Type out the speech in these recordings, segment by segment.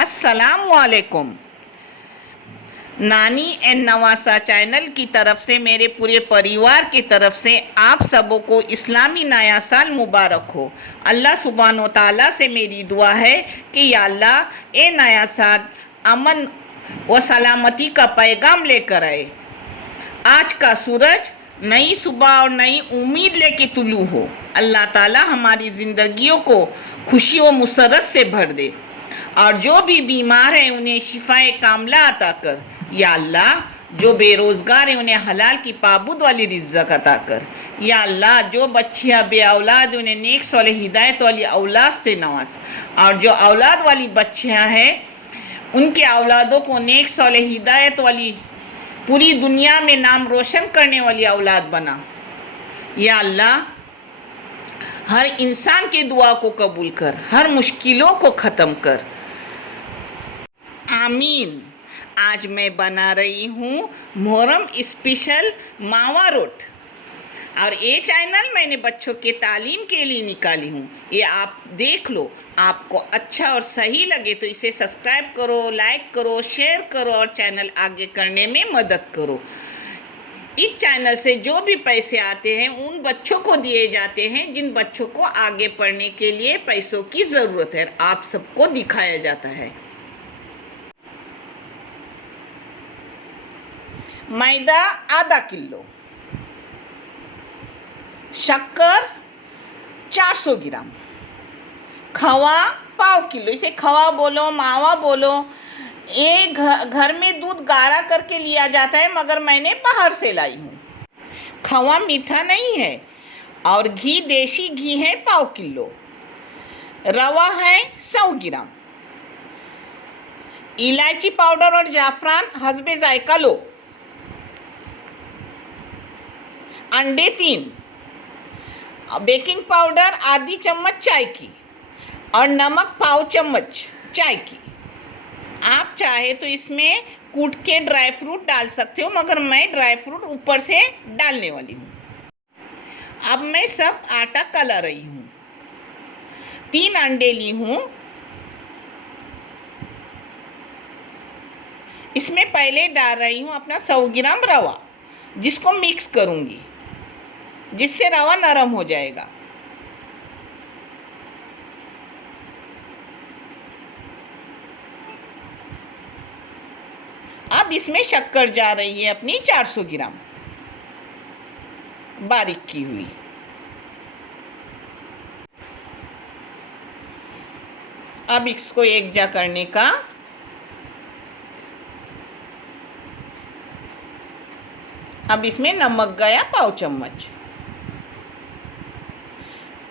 अस्सलामुअलैकुम। नानी and नवासा channel की तरफ से मेरे पूरे परिवार की तरफ से आप सबों को इस्लामी नया साल मुबारक हो। अल्लाह सुब्हानो ताला से मेरी दुआ है कि या अल्लाह ये नया साल अमन व सलामती का पैगाम लेकर आए। आज का सूरज नई सुबह और नई उम्मीद लेके तुलू हो। अल्लाह ताला हमारी ज़िंदगियों को खुशी व मुसरत से भर दे और जो भी बीमार हैं उन्हें शिफाए कामला अता कर। या अल्लाह जो बेरोज़गार हैं उन्हें हलाल की पाबूद वाली रिज़्क़ अता कर। या अल्लाह जो बच्चियाँ बे औलाद उन्हें नेक सौले हिदायत वाली औलाद से नवाज और जो औलाद वाली बच्चियाँ हैं उनके औलादों को नेक सौले हिदायत वाली पूरी दुनिया में नाम रोशन करने वाली औलाद बना। या अल्लाह हर इंसान की दुआ को कबूल कर, हर मुश्किलों को ख़त्म कर, आमीन। आज मैं बना रही हूँ मुहर्रम स्पेशल मावा रोट और ये चैनल मैंने बच्चों के तालीम के लिए निकाली हूँ। ये आप देख लो, आपको अच्छा और सही लगे तो इसे सब्सक्राइब करो, लाइक करो, शेयर करो और चैनल आगे करने में मदद करो। इस चैनल से जो भी पैसे आते हैं उन बच्चों को दिए जाते हैं जिन बच्चों को आगे पढ़ने के लिए पैसों की ज़रूरत है, आप सबको दिखाया जाता है। मैदा आधा किलो, शक्कर 400 ग्राम, खवा पाव किलो, इसे खवा बोलो मावा बोलो। ये घर में दूध गाढ़ा करके लिया जाता है मगर मैंने बाहर से लाई हूँ। खवा मीठा नहीं है और घी देसी घी है पाव किलो, रवा है 100 ग्राम, इलायची पाउडर और जाफरान हस्बे जायका लो, अंडे 3, बेकिंग पाउडर आधी चम्मच चाय की और नमक पाव चम्मच चाय की। आप चाहे तो इसमें कूट के ड्राई फ्रूट डाल सकते हो मगर मैं ड्राई फ्रूट ऊपर से डालने वाली हूँ। अब मैं सब आटा कला रही हूँ। 3 अंडे ली हूँ। इसमें पहले डाल रही हूँ अपना 100 ग्राम रवा जिसको मिक्स करूँगी जिससे रवा नरम हो जाएगा। अब इसमें शक्कर जा रही है अपनी 400 ग्राम बारीक की हुई। अब इसको एक जा करने का अब इसमें नमक गया पाव चम्मच,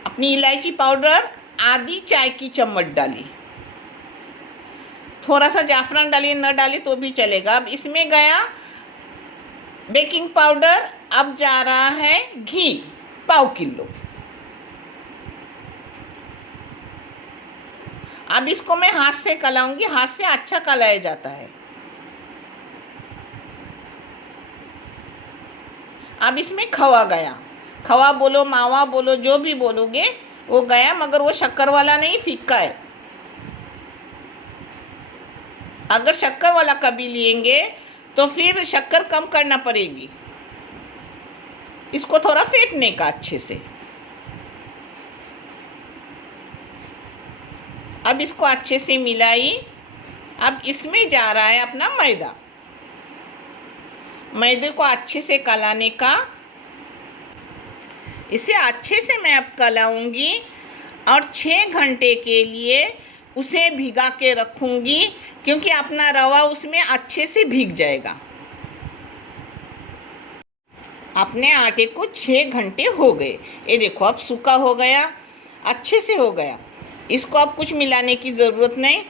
अपनी इलायची पाउडर आधी चाय की चम्मच डाली, थोड़ा सा जाफरान डालिए, न डालिए तो भी चलेगा। अब इसमें गया बेकिंग पाउडर, अब जा रहा है घी पाव किलो। अब इसको मैं हाथ से कलाऊंगी, हाथ से अच्छा कलाया जाता है। अब इसमें खवा गया, खवा बोलो मावा बोलो जो भी बोलोगे वो गया मगर वो शक्कर वाला नहीं, फीका है। अगर शक्कर वाला कभी लेंगे तो फिर शक्कर कम करना पड़ेगी। इसको थोड़ा फेंटने का अच्छे से। अब इसको अच्छे से मिलाई। अब इसमें जा रहा है अपना मैदा, मैदे को अच्छे से कलाने का। इसे अच्छे से मैं अब कलाऊंगी और 6 घंटे के लिए उसे भिगा के रखूंगी क्योंकि अपना रवा उसमें अच्छे से भीग जाएगा। अपने आटे को 6 घंटे हो गए। ये देखो अब सूखा हो गया, अच्छे से हो गया। इसको अब कुछ मिलाने की ज़रूरत नहीं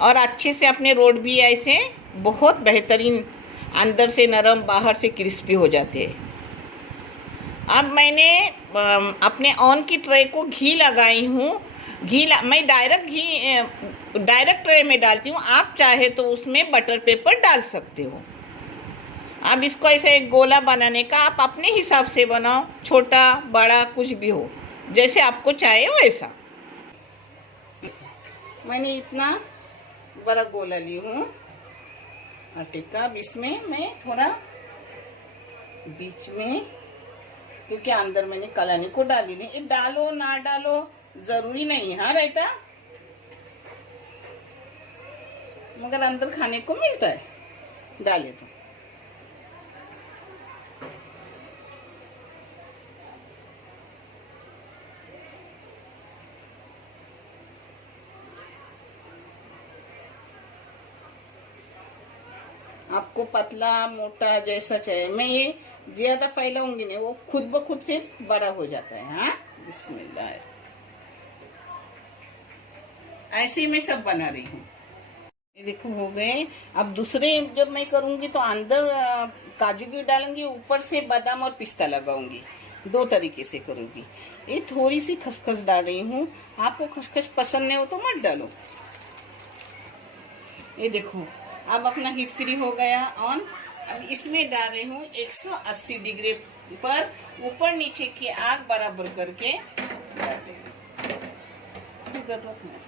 और अच्छे से अपने रोट भी ऐसे बहुत बेहतरीन अंदर से नरम बाहर से क्रिस्पी हो जाते हैं। अब मैंने अपने ऑन की ट्रे को घी लगाई हूँ। मैं डायरेक्ट ट्रे में डालती हूँ, आप चाहे तो उसमें बटर पेपर डाल सकते हो। अब इसको ऐसे गोला बनाने का आप अपने हिसाब से बनाओ, छोटा बड़ा कुछ भी हो, जैसे आपको चाहे वैसा। मैंने इतना बड़ा गोला ली हूँ आटे का। अब इसमें मैं थोड़ा बीच में, क्योंकि अंदर मैंने कलानी को डाली नहीं, ये डालो ना डालो जरूरी नहीं है, हाँ रहता, मगर अंदर खाने को मिलता है, डाले तो। आपको पतला मोटा जैसा चाहिए, मैं ये ज्यादा फैलाऊंगी नहीं, वो खुद ब खुद फिर बड़ा हो जाता है। हाँ, बिस्मिल्लाह। ऐसे ही मैं सब बना रही हूँ। ये देखो हो गए। अब दूसरे जब मैं करूंगी तो अंदर काजू भी डालूंगी, ऊपर से बादाम और पिस्ता लगाऊंगी, दो तरीके से करूंगी। ये थोड़ी सी खसखस डाल रही हूँ, आपको खसखस पसंद नहीं हो तो मत डालो। ये देखो अब अपना हीट फ्री हो गया ऑन। अब इसमें डाल रही हूँ 180 डिग्री पर ऊपर नीचे की आग बराबर करके डाल देंगे। जरूरत नहीं।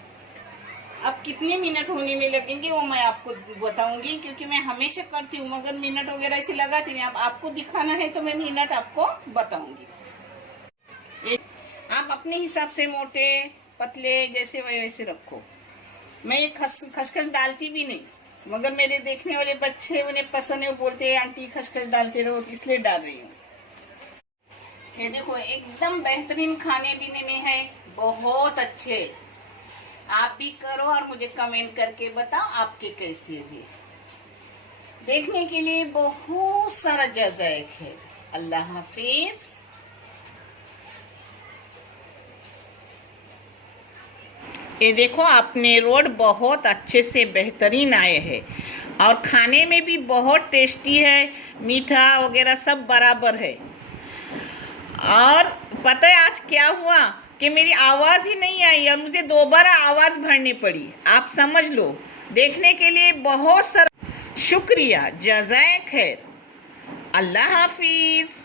अब कितने मिनट होने में लगेंगे वो मैं आपको बताऊंगी, क्योंकि मैं हमेशा करती हूँ मगर मिनट वगैरह ऐसे लगाती नहीं। अब आपको दिखाना है तो मैं मिनट आपको बताऊंगी। आप अपने हिसाब से मोटे पतले जैसे वैसे रखो। मैं ये खसखस डालती भी नहीं, मगर मेरे देखने वाले बच्चे उन्हें पसंद है, वो बोलते हैं आंटी खसखस डालते रहो, इसलिए डाल रही हूँ। ये देखो एकदम बेहतरीन खाने पीने में है, बहुत अच्छे। आप भी करो और मुझे कमेंट करके बताओ आपके कैसे हुए। देखने के लिए बहुत सारा जज़ाक है। अल्लाह हाफिज। ये देखो अपने रोड बहुत अच्छे से बेहतरीन आए हैं और खाने में भी बहुत टेस्टी है, मीठा वगैरह सब बराबर है। और पता है आज क्या हुआ कि मेरी आवाज़ ही नहीं आई और मुझे दोबारा आवाज़ भरनी पड़ी। आप समझ लो। देखने के लिए बहुत सारा शुक्रिया, जज़ाक खैर। अल्लाह हाफिज़।